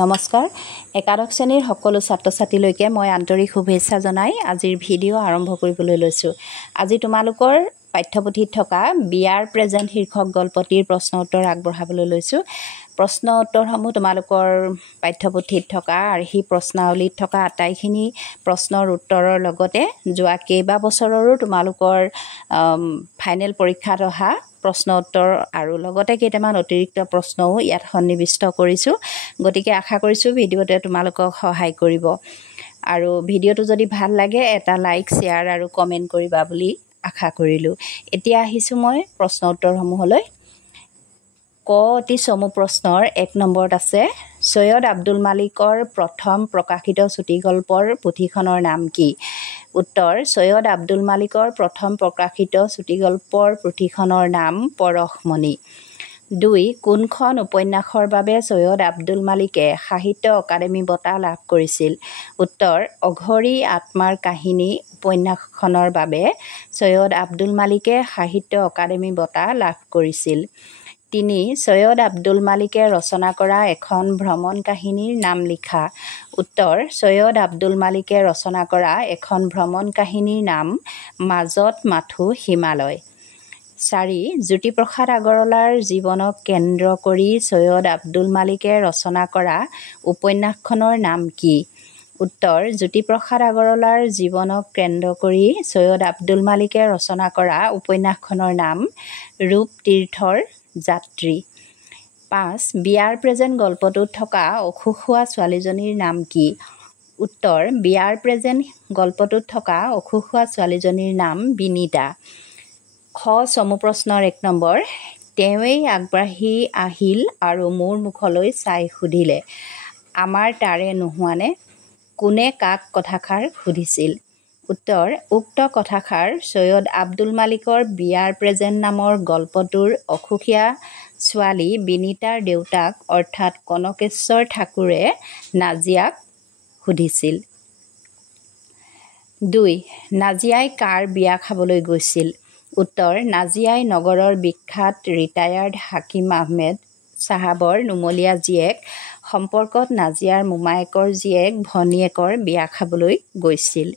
নমস্কাৰ একাদশ শ্ৰেণীৰ সকলো ছাত্ৰ ছাত্ৰীলৈকে মই আন্তৰিক শুভেচ্ছা জনাই আজিৰ ভিডিঅ' আৰম্ভ কৰিবলৈ লৈছোঁ। আজি তোমালোকৰ পাঠ্যপুথিত থকা বিয়াৰ প্ৰেজেণ্ট শীৰ্ষক গল্পটিৰ প্ৰশ্ন উত্তৰ আগবঢ়াবলৈ লৈছোঁ। প্ৰশ্ন উত্তৰসমূহ তোমালোকৰ পাঠ্যপুথিত থকা আৰু সেই প্ৰশ্নাৱলীত থকা আটাইখিনি প্ৰশ্নৰ উত্তৰৰ লগতে যোৱা কেইবাবছৰৰো তোমালোকৰ ফাইনেল পৰীক্ষাত অহা প্ৰশ্ন উত্তৰ আৰু লগতে কেইটামান অতিৰিক্ত প্ৰশ্নও ইয়াত সন্নিৱিষ্ট কৰিছোঁ। গতিকে আশা কৰিছোঁ ভিডিঅ'টোৱে তোমালোকক সহায় কৰিব আৰু ভিডিঅ'টো যদি ভাল লাগে এটা লাইক শ্বেয়াৰ আৰু কমেণ্ট কৰিবা বুলি আশা কৰিলোঁ। এতিয়া আহিছোঁ মই প্ৰশ্ন উত্তৰসমূহলৈ। ক অতি চমু প্ৰশ্নৰ 1 নম্বৰত আছে, সৈয়দ আব্দুল মালিকৰ প্ৰথম প্ৰকাশিত চুটিগল্পৰ পুথিখনৰ নাম কি? উত্তৰ, সৈয়দ আব্দুল মালিকৰ প্ৰথম প্ৰকাশিত চুটিগল্পৰ পুথিখনৰ নাম পৰশমণি। 2. কোনখন উপন্যাসৰ বাবে সৈয়দ আব্দুল মালিকে সাহিত্য অকাডেমী বঁটা লাভ কৰিছিল? উত্তৰ, অঘৰী আত্মাৰ কাহিনী উপন্যাসখনৰ বাবে সৈয়দ আব্দুল মালিকে সাহিত্য অকাডেমী বঁটা লাভ কৰিছিল। 3. সৈয়দ আব্দুল মালিকে ৰচনা কৰা এখন ভ্ৰমণ কাহিনীৰ নাম লিখা। উত্তৰ, সৈয়দ আব্দুল মালিকে ৰচনা কৰা এখন ভ্ৰমণ কাহিনীৰ নাম মাজত মাথো হিমালয়। 4. জ্যোতিপ্ৰসাদ আগৰৱালাৰ জীৱনক কেন্দ্ৰ কৰি সৈয়দ আব্দুল মালিকে ৰচনা কৰা উপন্যাসখনৰ নাম কি? উত্তৰ, জ্যোতিপ্ৰসাদ আগৰৱালাৰ জীৱনক কেন্দ্ৰ কৰি সৈয়দ আব্দুল মালিকে ৰচনা কৰা উপন্যাসখনৰ নাম ৰূপতীৰ্থৰ যাত্ৰী। 5. বিয়াৰ প্ৰেজেণ্ট গল্পটোত থকা অসুখ হোৱা ছোৱালীজনীৰ নাম কি? উত্তৰ, বিয়াৰ প্ৰেজেণ্ট গল্পটোত থকা অসুখ হোৱা ছোৱালীজনীৰ নাম বিনীতা। খ চমু প্ৰশ্নৰ 1 নম্বৰ, তেওঁৱেই আগবাঢ়ি আহিল আৰু মোৰ মুখলৈ চাই সুধিলে, আমাৰ তাৰে নোহোৱানে? কোনে কাক কথাষাৰ সুধিছিল? উত্তৰ, উক্ত কথাষাৰ সৈয়দ আব্দুল মালিকৰ বিয়াৰ প্ৰেজেণ্ট নামৰ গল্পটোৰ অসুখীয়া ছোৱালী বিনীতাৰ দেউতাক অৰ্থাৎ কনকেশ্বৰ ঠাকুৰে নাজিয়াক সুধিছিল। 2. নাজিয়াই কাৰ বিয়া খাবলৈ গৈছিল? উত্তৰ, নাজিয়াই নগৰৰ বিখ্যাত ৰিটায়াৰ্ড হাকিম আহমেদ চাহাবৰ নুমলীয়া জীয়েক সম্পৰ্কত নাজিয়াৰ মোমায়েকৰ জীয়েক ভনীয়েকৰ বিয়া খাবলৈ গৈছিল।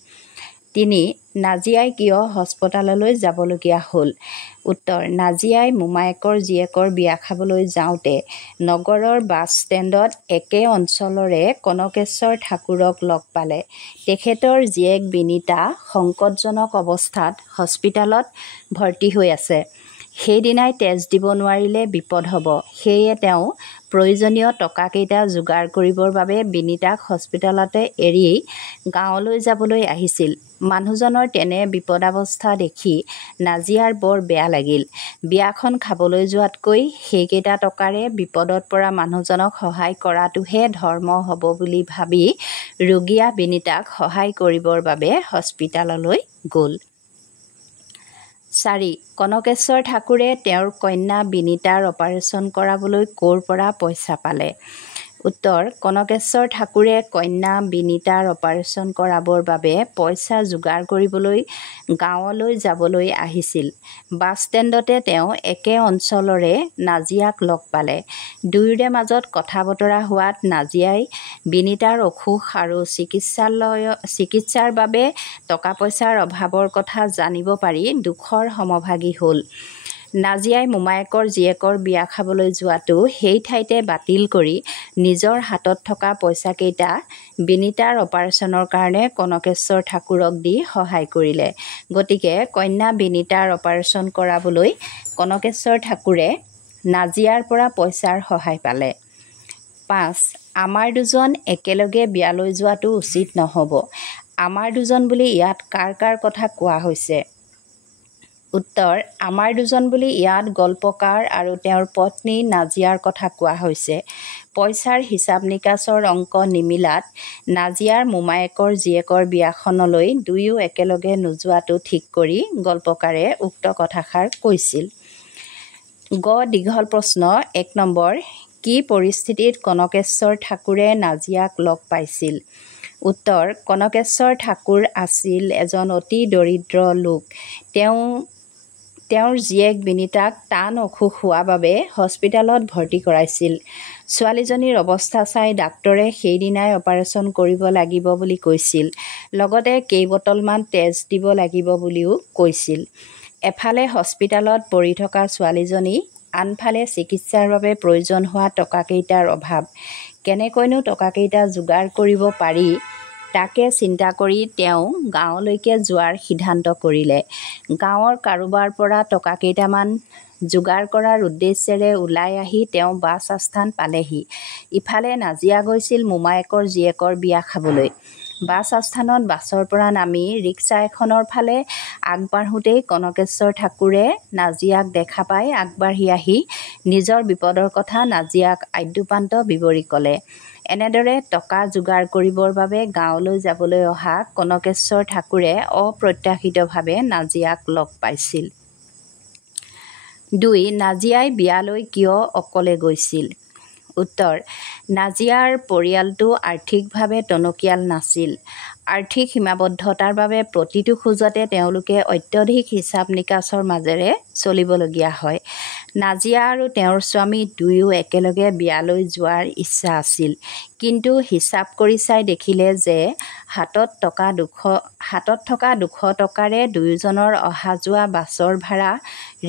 3. নাজিয়াই কিয় হাস্পতাললৈ যাবলগীয়া হ'ল? উত্তৰ, নাজিয়াই মোমায়েকৰ জীয়েকৰ বিয়া খাবলৈ যাওঁতে নগৰৰ বাছ ষ্টেণ্ডত একে অঞ্চলৰে কনকেশ্বৰ ঠাকুৰক লগ পালে। তেখেতৰ জীয়েক বিনীতা সংকটজনক অৱস্থাত হস্পিতালত ভৰ্তি হৈ আছে। সেইদিনাই তেজ দিব নোৱাৰিলে বিপদ হ'ব। সেয়ে তেওঁ প্ৰয়োজনীয় টকাকেইটা যোগাৰ কৰিবৰ বাবে বিনীতাক হস্পিতালতে এৰি গাঁৱলৈ যাবলৈ আহিছিল। মানুহজনৰ তেনে বিপদাৱস্থা দেখি নাজিয়াৰ বৰ বেয়া লাগিল। বিয়াখন খাবলৈ যোৱাতকৈ সেইকেইটা টকাৰে বিপদত পৰা মানুহজনক সহায় কৰাটোহে ধৰ্ম হ'ব বুলি ভাবি ৰোগীয়া বিনীতাক সহায় কৰিবৰ বাবে হস্পিতাললৈ গ'ল। 4. কনকেশ্বৰ ঠাকুৰে তেওঁৰ কন্যা বিনীতাৰ অপাৰেশ্যন কৰাবলৈ ক'ৰ পৰা পইচা পালে? উত্তৰ, কনকেশ্বৰ ঠাকুৰে কন্যা বিনীতাৰ অপাৰেশ্যন কৰাবৰ বাবে পইচা যোগাৰ কৰিবলৈ গাঁৱলৈ যাবলৈ আহিছিল। বাছ ষ্টেণ্ডতে তেওঁ একে অঞ্চলৰে নাজিয়াক লগ পালে। দুয়োৰে মাজত কথা বতৰা হোৱাত নাজিয়াই বিনীতাৰ অসুখ আৰু চিকিৎসাৰ বাবে টকা পইচাৰ অভাৱৰ কথা জানিব পাৰি দুখৰ সমভাগী হ'ল। নাজিয়াই মোমায়েকৰ জীয়েকৰ বিয়া খাবলৈ যোৱাটো সেই ঠাইতে বাতিল কৰি নিজৰ হাতত থকা পইচাকেইটা বিনীতাৰ অপাৰেশ্যনৰ কাৰণে কনকেশ্বৰ ঠাকুৰক দি সহায় কৰিলে। গতিকে কন্যা বিনীতাৰ অপাৰেশ্যন কৰাবলৈ কনকেশ্বৰ ঠাকুৰে নাজিয়াৰ পৰা পইচাৰ সহায় পালে। 5. আমাৰ দুজন একেলগে বিয়ালৈ যোৱাটো উচিত নহ'ব। আমাৰ দুজন বুলি ইয়াত কাৰ কাৰ কথা কোৱা হৈছে? উত্তৰ, আমাৰ দুজন বুলি ইয়াত গল্পকাৰ আৰু তেওঁৰ পত্নী নাজিয়াৰ কথা কোৱা হৈছে। পইচাৰ হিচাপ নিকাচৰ অংক নিমিলাত নাজিয়াৰ মোমায়েকৰ জীয়েকৰ বিয়াখনলৈ দুয়ো একেলগে নোযোৱাটো ঠিক কৰি গল্পকাৰে উক্ত কথাষাৰ কৈছিল। গ দীঘল প্ৰশ্ন 1 নম্বৰ, কি পৰিস্থিতিত কনকেশ্বৰ ঠাকুৰে নাজিয়াক লগ পাইছিল? উত্তৰ, কনকেশ্বৰ ঠাকুৰ আছিল এজন অতি দৰিদ্ৰ লোক। তেওঁ তেওঁৰ জীয়েক বিনীতাক টান অসুখ হোৱাৰ বাবে হস্পিটেলত ভৰ্তি কৰাইছিল। ছোৱালীজনীৰ অৱস্থা চাই ডাক্তৰে সেইদিনাই অপাৰেশ্যন কৰিব লাগিব বুলি কৈছিল। লগতে কেইবটলমান তেজ দিব লাগিব বুলিও কৈছিল। এফালে হস্পিটেলত পৰি থকা ছোৱালীজনী, আনফালে চিকিৎসাৰ বাবে প্ৰয়োজন হোৱা টকাকেইটাৰ অভাৱ। কেনেকৈনো টকাকেইটা যোগাৰ কৰিব পাৰি তাকে চিন্তা কৰি তেওঁ গাঁৱলৈকে যোৱাৰ সিদ্ধান্ত কৰিলে। গাঁৱৰ কাৰোবাৰ পৰা টকাকেইটামান যোগাৰ কৰাৰ উদ্দেশ্যেৰে ওলাই আহি তেওঁ বাছ আস্থান পালেহি। ইফালে নাজিয়া গৈছিল মোমায়েকৰ জীয়েকৰ বিয়া খাবলৈ। বাছ আস্থানত বাছৰ পৰা নামি ৰিক্সা এখনৰ ফালে আগবাঢ়োঁতেই কনকেশ্বৰ ঠাকুৰে নাজিয়াক দেখা পাই আগবাঢ়ি আহি নিজৰ বিপদৰ কথা নাজিয়াক আদ্যোপান্ত বিৱৰি ক'লে। এনেদৰে টকা যোগাৰ কৰিবৰ বাবে গাঁৱলৈ যাবলৈ অহা কনকেশ্বৰ ঠাকুৰে অপ্ৰত্যাশিতভাৱে নাজিয়াক লগ পাইছিল। ২. নাজিয়াই বিয়ালৈ কিয় অকলে গৈছিল? উত্তৰ: নাজিয়াৰ পৰিয়ালটো আৰ্থিকভাৱে টনকিয়াল নাছিল। আৰ্থিক সীমাবদ্ধতাৰ বাবে প্ৰতিটো খোজতে তেওঁলোকে অত্যধিক হিচাপ নিকাচৰ মাজেৰে চলিবলগীয়া হয়। নাজিয়া আৰু তেওঁৰ স্বামী দুয়ো একেলগে বিয়ালৈ যোৱাৰ ইচ্ছা আছিল। কিন্তু হিচাপ কৰি চাই দেখিলে যে হাতত থকা 200 টকাৰে দুয়োজনৰ অহা যোৱা বাছৰ ভাড়া,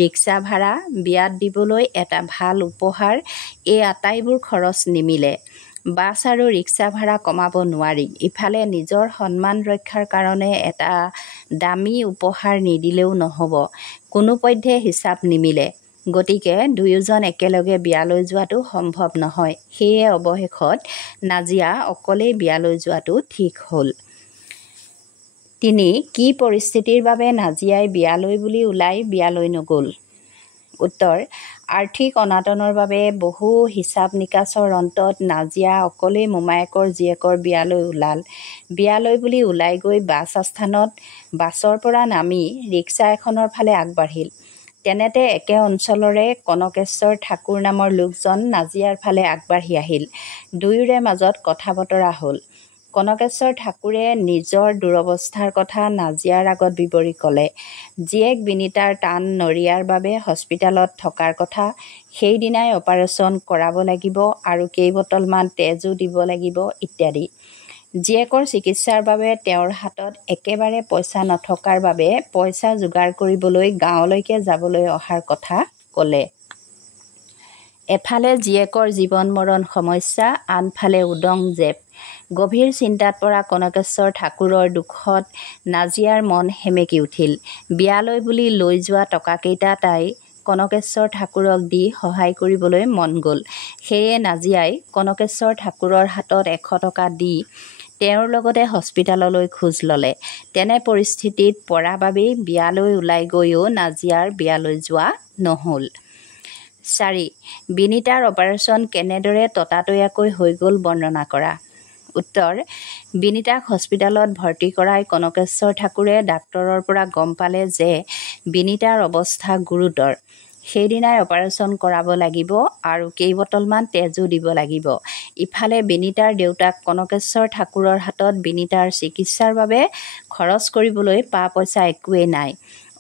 ৰিক্সা ভাড়া, বিয়াত দিবলৈ এটা ভাল উপহাৰ, এই আটাইবোৰ খৰচ নিমিলে। বাছ আৰু ৰিক্সা ভাড়া কমাব নোৱাৰি। ইফালে নিজৰ সন্মান ৰক্ষাৰ কাৰণে এটা দামী উপহাৰ নিদিলেও নহ'ব। কোনোপধ্যে হিচাপ নিমিলে। গতিকে দুয়োজন একেলগে বিয়ালৈ যোৱাটো সম্ভৱ নহয়। সেয়ে অৱশেষত নাজিয়া অকলেই বিয়ালৈ যোৱাটো ঠিক হ'ল। ৩. কি পৰিস্থিতিৰ বাবে নাজিয়াই বিয়ালৈ বুলি ওলাই বিয়ালৈ নগ'ল? উত্তৰ: আৰ্থিক অনাটনৰ বাবে বহু হিচাপ নিকাচৰ অন্তত নাজিয়া অকলেই মোমায়েকৰ জীয়েকৰ বিয়ালৈ ওলাল। বিয়ালৈ বুলি ওলাই গৈ বাছ আস্থানত বাছৰ পৰা নামি ৰিক্সা এখনৰ ফালে আগবাঢ়িল। তেনেতে একে অঞ্চলৰে কনকেশ্বৰ ঠাকুৰ নামৰ লোকজন নাজিয়াৰ ফালে আগবাঢ়ি আহিল। দুয়োৰে মাজত কথা বতৰা হ'ল। কনকেশ্বৰ ঠাকুৰে নিজৰ দুৰৱস্থাৰ কথা নাজিয়াৰ আগত বিৱৰি ক'লে। জীয়েক বিনীতাৰ টান নৰিয়াৰ বাবে হস্পিটেলত থকাৰ কথা, সেইদিনাই অপাৰেশ্যন কৰাব লাগিব আৰু কেইবটলমান তেজো দিব লাগিব ইত্যাদি। জীয়েকৰ চিকিৎসাৰ বাবে তেওঁৰ হাতত একেবাৰে পইচা নথকাৰ বাবে পইচা যোগাৰ কৰিবলৈ গাঁৱলৈকে যাবলৈ অহাৰ কথা ক'লে। এফালে জীয়েকৰ জীৱন মৰণ সমস্যা, আনফালে উদং জেপ। গভীৰ চিন্তাত পৰা কনকেশ্বৰ ঠাকুৰৰ দুখত নাজিয়াৰ মন সেমেকি উঠিল। বিয়ালৈ বুলি লৈ যোৱা টকাকেইটা তাই কনকেশ্বৰ ঠাকুৰক দি সহায় কৰিবলৈ মন গ'ল। সেয়ে নাজিয়াই কনকেশ্বৰ ঠাকুৰৰ হাতত 100 টকা দি তেওঁৰ লগতে হস্পিটেললৈ খোজ ল'লে। তেনে পৰিস্থিতিত পৰা বাবেই বিয়ালৈ ওলাই গৈও নাজিয়াৰ বিয়ালৈ যোৱা নহ'ল। ৪. বিনীতাৰ অপাৰেশ্যন কেনেদৰে ততাতৈয়াকৈ হৈ গ'ল বৰ্ণনা কৰা। উত্তৰ: বিনীতাক হস্পিটেলত ভৰ্তি কৰাই কনকেশ্বৰ ঠাকুৰে ডাক্তৰৰ পৰা গম পালে যে বিনীতাৰ অৱস্থা গুৰুতৰ। সেইদিনাই অপাৰেশ্যন কৰাব লাগিব আৰু কেইবটলমান তেজো দিব লাগিব। ইফালে বিনীতাৰ দেউতাক কনকেশ্বৰ ঠাকুৰৰ হাতত বিনীতাৰ চিকিৎসাৰ বাবে খৰচ কৰিবলৈ পা-পইচা একোৱেই নাই।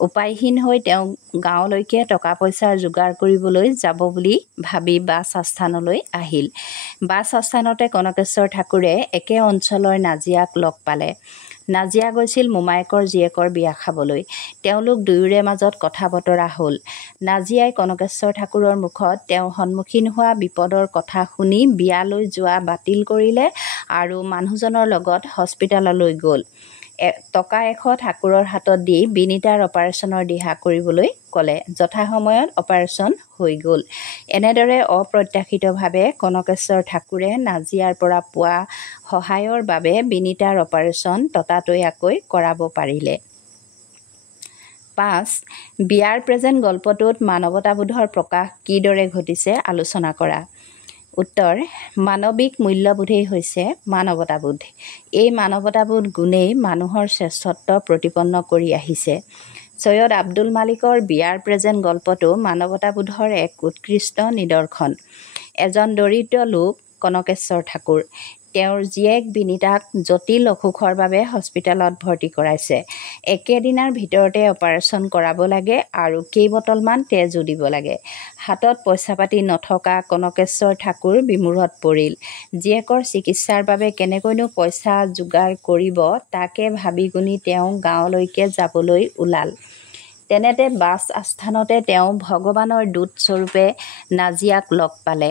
উপায়হীন হৈ তেওঁ গাঁৱলৈকে টকা পইচাৰ যোগাৰ কৰিবলৈ যাব বুলি ভাবি বাছ আস্থানলৈ আহিল। বাছ আস্থানতে কনকেশ্বৰ ঠাকুৰে একে অঞ্চলৰ নাজিয়াক লগ পালে। নাজিয়া গৈছিল মোমায়েকৰ জীয়েকৰ বিয়া খাবলৈ। তেওঁলোক দুয়োৰে মাজত কথা বতৰা হ'ল। নাজিয়াই কনকেশ্বৰ ঠাকুৰৰ মুখত তেওঁ সন্মুখীন হোৱা বিপদৰ কথা শুনি বিয়ালৈ যোৱা বাতিল কৰিলে আৰু মানুহজনৰ লগত হস্পিটেললৈ গ'ল। টকা 100 ঠাকুৰৰ হাতত দি বিনীতাৰ অপাৰেশ্যনৰ দিহা কৰিবলৈ ক'লে। যথাসময়ত অপাৰেশ্যন হৈ গ'ল। এনেদৰে অপ্ৰত্যাশিতভাৱে কনকেশ্বৰ ঠাকুৰে নাজিয়াৰ পৰা পোৱা সহায়ৰ বাবে বিনীতাৰ অপাৰেশ্যন ততাতৈয়াকৈ কৰাব পাৰিলে। ৫. বিয়াৰ প্ৰেজেণ্ট গল্পটোত মানৱতাবোধৰ প্ৰকাশ কিদৰে ঘটিছে আলোচনা কৰা। উত্তৰ: মানৱিক মূল্যবোধেই হৈছে মানৱতাবোধ। এই মানৱতাবোধ গুণেই মানুহৰ শ্ৰেষ্ঠত্ব প্ৰতিপন্ন কৰি আহিছে। ছৈয়দ আব্দুল মালিকৰ বিয়াৰ প্ৰেজেণ্ট গল্পটো মানৱতাবোধৰ এক উৎকৃষ্ট নিদৰ্শন। এজন দৰিদ্ৰ লোক কনকেশ্বৰ ঠাকুৰ। তেওঁৰ জীয়েক বিনীতাক জটিল অসুখৰ বাবে হস্পিটেলত ভৰ্তি কৰাইছে। একেদিনাৰ ভিতৰতে অপাৰেশ্যন কৰাব লাগে আৰু কেইবটলমান তেজো দিব লাগে। হাতত পইচা পাতি নথকা কনকেশ্বৰ ঠাকুৰ বিমূঢ়ত পৰিল। জীয়েকৰ চিকিৎসাৰ বাবে কেনেকৈনো পইচা যোগাৰ কৰিব তাকে ভাবি গুণি তেওঁ গাঁৱলৈকে যাবলৈ ওলাল। তেনেতে বাছ আস্থানতে তেওঁ ভগৱানৰ দূত স্বৰূপে নাজিয়াক লগ পালে।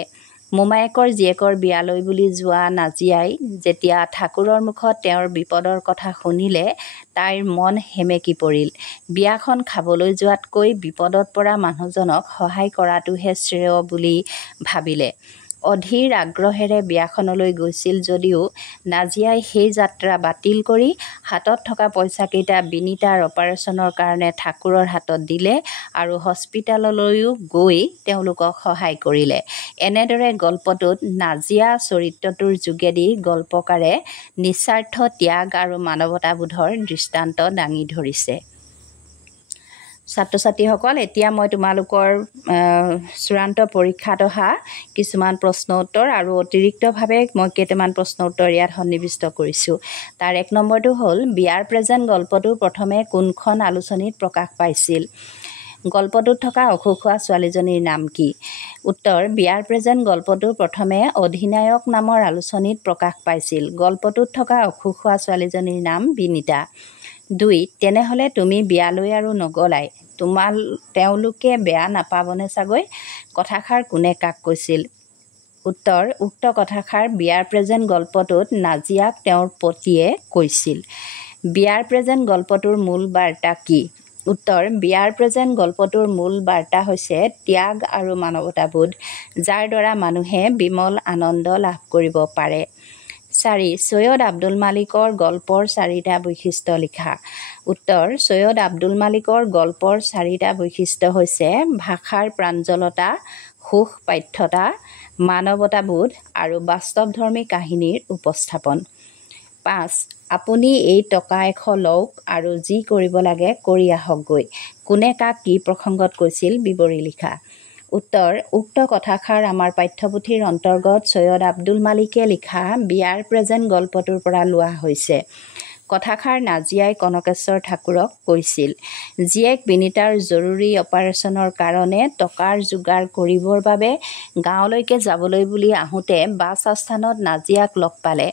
মোমায়েকৰ জীয়েকৰ বিয়ালৈ বুলি যোৱা নাজিয়াই যেতিয়া ঠাকুৰৰ মুখত তেওঁৰ বিপদৰ কথা শুনিলে তাইৰ মন সেমেকি পৰিল। বিয়াখন খাবলৈ যোৱাতকৈ বিপদত পৰা মানুহজনক সহায় কৰাটোহে শ্ৰেয় বুলি ভাবিলে। অধীৰ আগ্ৰহেৰে বিয়াখনলৈ গৈছিল যদিও নাজিয়াই সেই যাত্ৰা বাতিল কৰি হাতত থকা পইচাকেইটা বিনীতাৰ অপাৰেশ্যনৰ কাৰণে ঠাকুৰৰ হাতত দিলে আৰু হস্পিটেললৈও গৈ তেওঁলোকক সহায় কৰিলে। এনেদৰে গল্পটোত নাজিয়া চৰিত্ৰটোৰ যোগেদি গল্পকাৰে নিস্বাৰ্থ ত্যাগ আৰু মানৱতাবোধৰ দৃষ্টান্ত দাঙি ধৰিছে। ছাত্ৰ ছাত্ৰীসকল, এতিয়া মই তোমালোকৰ চূড়ান্ত পৰীক্ষাত অহা কিছুমান প্ৰশ্ন উত্তৰ আৰু অতিৰিক্তভাৱে মই কেইটামান প্ৰশ্ন উত্তৰ ইয়াত সন্নিৱিষ্ট কৰিছোঁ। তাৰ 1 নম্বৰটো হ'ল, বিয়াৰ প্ৰেজেণ্ট গল্পটো প্ৰথমে কোনখন আলোচনীত প্ৰকাশ পাইছিল? গল্পটোত থকা অসুখ হোৱা ছোৱালীজনীৰ নাম কি? উত্তৰ, বিয়াৰ প্ৰেজেণ্ট গল্পটো প্ৰথমে অধিনায়ক নামৰ আলোচনীত প্ৰকাশ পাইছিল। গল্পটোত থকা অসুখ হোৱা ছোৱালীজনীৰ নাম বিনীতা। 2, তেনেহ'লে তুমি বিয়ালৈ আৰু নগলাই, তেওঁলোকে বেয়া নাপাবনে চাগৈ? কথাষাৰ কোনে কাক কৈছিল? উত্তৰ, উক্ত কথাষাৰ বিয়াৰ প্ৰেজেণ্ট গল্পটোত নাজিয়াক তেওঁৰ পতিয়ে কৈছিল। বিয়াৰ প্ৰেজেণ্ট গল্পটোৰ মূল বাৰ্তা কি? উত্তৰ, বিয়াৰ প্ৰেজেণ্ট গল্পটোৰ মূল বাৰ্তা হৈছে ত্যাগ আৰু মানৱতাবোধ, যাৰ দ্বাৰা মানুহে বিমল আনন্দ লাভ কৰিব পাৰে। 4, সৈয়দ আব্দুল মালিকৰ গল্পৰ 4টা বৈশিষ্ট্য লিখা। উত্তৰ, সৈয়দ আব্দুল মালিকৰ গল্পৰ 4টা বৈশিষ্ট্য হৈছে ভাষাৰ প্ৰাঞ্জলতা, সুখ-পাঠ্যতা, মানৱতাবোধ আৰু বাস্তৱধৰ্মী কাহিনীৰ উপস্থাপন। 5, আপুনি এই টকা 100 লওক আৰু যি কৰিব লাগে কৰি আহকগৈ। কোনে কাক কি প্ৰসংগত কৈছিল বিৱৰি লিখা। উত্তৰ, উক্ত কথাষাৰ আমাৰ পাঠ্যপুথিৰ অন্তৰ্গত সৈয়দ আব্দুল মালিকে লিখা বিয়াৰ প্ৰেজেণ্ট গল্পটোৰ পৰা লোৱা হৈছে। কথাষাৰ নাজিয়াই কনকেশ্বৰ ঠাকুৰক কৈছিল। জীয়েক বিনীতাৰ জৰুৰী অপাৰেশ্যনৰ কাৰণে টকাৰ যোগাৰ কৰিবৰ বাবে গাঁৱলৈকে যাবলৈ বুলি আহোঁতে বাছ আস্থানত নাজিয়াক লগ পালে।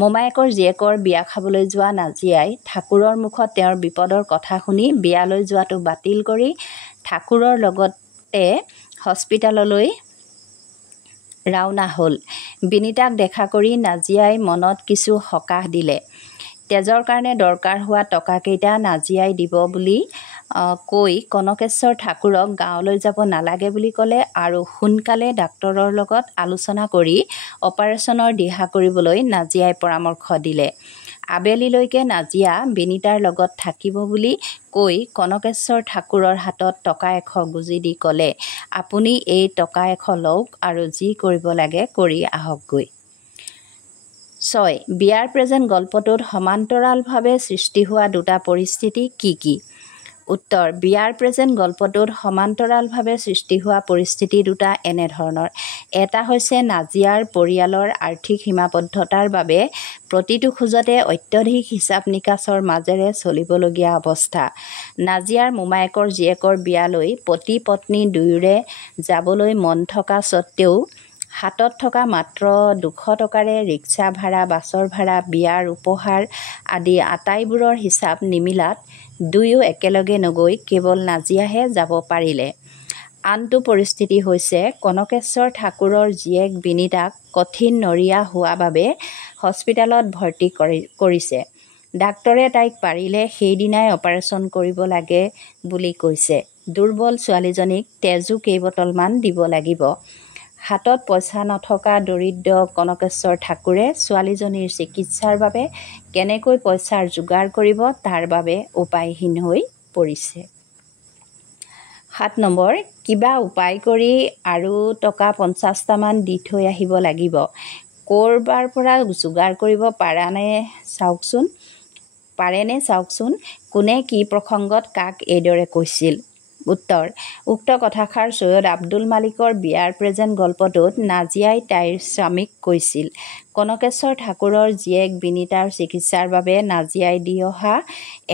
মোমায়েকৰ জীয়েকৰ বিয়া খাবলৈ যোৱা নাজিয়াই ঠাকুৰৰ মুখত তেওঁৰ বিপদৰ কথা শুনি বিয়ালৈ যোৱাটো বাতিল কৰি ঠাকুৰৰ লগতে হস্পিটেললৈ ৰাওনা হ'ল। বিনীতাক দেখা কৰি নাজিয়াই মনত কিছু সকাহ দিলে। তেজৰ কাৰণে দৰকাৰ হোৱা টকাকেইটা নাজিয়াই দিব বুলি কৈ কনকেশ্বৰ ঠাকুৰক গাঁৱলৈ যাব নালাগে বুলি ক'লে আৰু সোনকালে ডাক্তৰৰ লগত আলোচনা কৰি অপাৰেশ্যনৰ দিহা কৰিবলৈ নাজিয়াই পৰামৰ্শ দিলে। আবেলিলৈকে নাজিয়া বিনীতাৰ লগত থাকিব বুলি কৈ কনকেশ্বৰ ঠাকুৰৰ হাতত টকা 100 গুজি দি ক'লে, আপুনি এই টকা 100 লওক আৰু যি কৰিব লাগে কৰি আহকগৈ। 6, বিয়াৰ প্ৰেজেণ্ট গল্পটোত সমান্তৰালভাৱে সৃষ্টি হোৱা 2টা পৰিস্থিতি কি কি? উত্তৰ, বিয়াৰ প্ৰেজেণ্ট গল্পটোত সমান্তৰালভাৱে সৃষ্টি হোৱা পৰিস্থিতি 2টা এনেধৰণৰ। এটা হৈছে নাজিয়াৰ পৰিয়ালৰ আৰ্থিক সীমাবদ্ধতাৰ বাবে প্ৰতিটো খোজতে অত্যধিক হিচাপ নিকাচৰ মাজেৰে চলিবলগীয়া অৱস্থা। নাজিয়াৰ মোমায়েকৰ জীয়েকৰ বিয়ালৈ পতি পত্নী দুয়োৰে যাবলৈ মন থকা স্বত্বেও হাতত থকা মাত্ৰ 200 টকাৰে ৰিক্সা ভাড়া, বাছৰ ভাড়া, বিয়াৰ উপহাৰ আদি আটাইবোৰৰ হিচাপ নিমিলাত দুয়ো একেলগে নগৈ কেৱল নাজিয়াহে যাব পাৰিলে। আনটো পৰিস্থিতি হৈছে কনকেশ্বৰ ঠাকুৰৰ জীয়েক বিনীতাক কঠিন নৰিয়া হোৱা বাবে হস্পিটেলত ভৰ্তি কৰিছে। ডাক্তৰে তাইক পাৰিলে সেইদিনাই অপাৰেশ্যন কৰিব লাগে বুলি কৈছে। দুৰ্বল ছোৱালীজনীক তেজো কেইবটলমান দিব লাগিব। হাতত পইচা নথকা দৰিদ্ৰ কনকেশ্বৰ ঠাকুৰে ছোৱালীজনীৰ চিকিৎসাৰ বাবে কেনেকৈ পইচাৰ যোগাৰ কৰিব তাৰ বাবে উপায়হীন হৈ পৰিছে। 7 নম্বৰ, কিবা উপায় কৰি আৰু টকা 50টামান দি থৈ আহিব লাগিব। ক'ৰবাৰ পৰা যোগাৰ কৰিব পাৰেনে চাওকচোন। কোনে কি প্ৰসংগত কাক এইদৰে কৈছিল? উত্তৰ উক্ত কথাষাৰ সৈয়দ আব্দুল মালিকৰ বিয়াৰ প্ৰেজেণ্ট গল্পটোত নাজিয়াই তাইৰ স্বামীক কৈছিল। কনকেশ্বৰ ঠাকুৰৰ জীয়েক বিনীতাৰ চিকিৎসাৰ বাবে নাজিয়াই দি অহা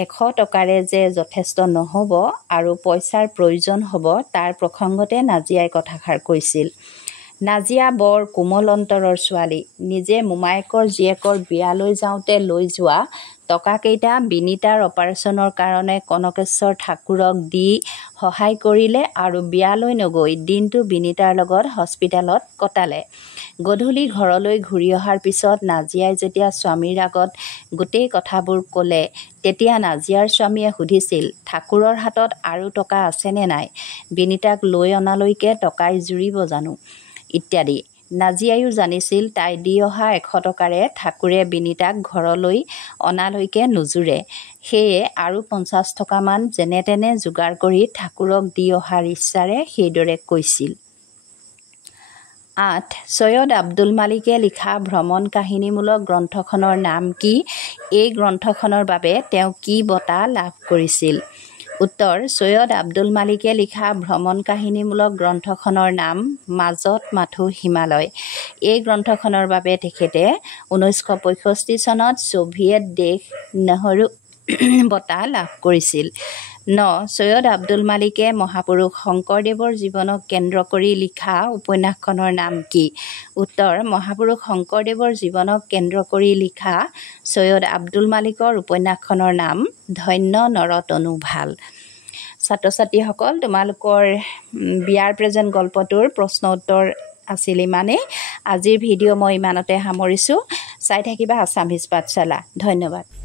100 টকাৰে যে যথেষ্ট নহ'ব আৰু পইচাৰ প্ৰয়োজন হ'ব তাৰ প্ৰসংগতে নাজিয়াই কথাষাৰ কৈছিল। নাজিয়া বৰ কোমল অন্তৰৰ ছোৱালী। নিজে মোমায়েকৰ জীয়েকৰ বিয়ালৈ যাওঁতে লৈ যোৱা টকাকেইটা বিনীতাৰ অপাৰেশ্যনৰ কাৰণে কনকেশ্বৰ ঠাকুৰক দি সহায় কৰিলে আৰু বিয়ালৈ নগৈ দিনটো বিনীতাৰ লগত হস্পিটেলত কটালে। গধূলি ঘৰলৈ ঘূৰি অহাৰ পিছত নাজিয়াই যেতিয়া স্বামীৰ আগত গোটেই কথাবোৰ ক'লে তেতিয়া নাজিয়াৰ স্বামীয়ে সুধিছিল, ঠাকুৰৰ হাতত আৰু টকা আছেনে নাই? বিনীতাক লৈ অনালৈকে টকাই জুৰিব জানো? ইত্যাদি। নাজিয়াইও জানিছিল তাই দি অহা 100 টকাৰে ঠাকুৰে বিনীতাক ঘৰলৈ অনালৈকে নোজোৰে। সেয়ে আৰু 50 টকামান যেনে তেনে যোগাৰ কৰি ঠাকুৰক দি অহাৰ ইচ্ছাৰে সেইদৰে কৈছিল। 8. সৈয়দ আব্দুল মালিকে লিখা ভ্ৰমণ কাহিনীমূলক গ্ৰন্থখনৰ নাম কি? এই গ্ৰন্থখনৰ বাবে তেওঁ কি বঁটা লাভ কৰিছিল? উত্তৰ সৈয়দ আব্দুল মালিকে লিখা ভ্ৰমণ কাহিনীমূলক গ্ৰন্থখনৰ নাম মাজত মাথো হিমালয়। এই গ্ৰন্থখনৰ বাবে তেখেতে 1965 চনত ছোভিয়েট দেশ নেহৰু বঁটা লাভ কৰিছিল। 9. সৈয়দ আব্দুল মালিকে মহাপুৰুষ শংকৰদেৱৰ জীৱনক কেন্দ্ৰ কৰি লিখা উপন্যাসখনৰ নাম কি? উত্তৰ মহাপুৰুষ শংকৰদেৱৰ জীৱনক কেন্দ্ৰ কৰি লিখা সৈয়দ আব্দুল মালিকৰ উপন্যাসখনৰ নাম ধন্য নৰতনু ভাল। ছাত্ৰ ছাত্ৰীসকল, তোমালোকৰ বিয়াৰ প্ৰেজেণ্ট গল্পটোৰ প্ৰশ্ন উত্তৰ আছিল ইমানেই। আজিৰ ভিডিঅ' মই ইমানতে সামৰিছোঁ। চাই থাকিবা আছামিজ পাঠশালা। ধন্যবাদ।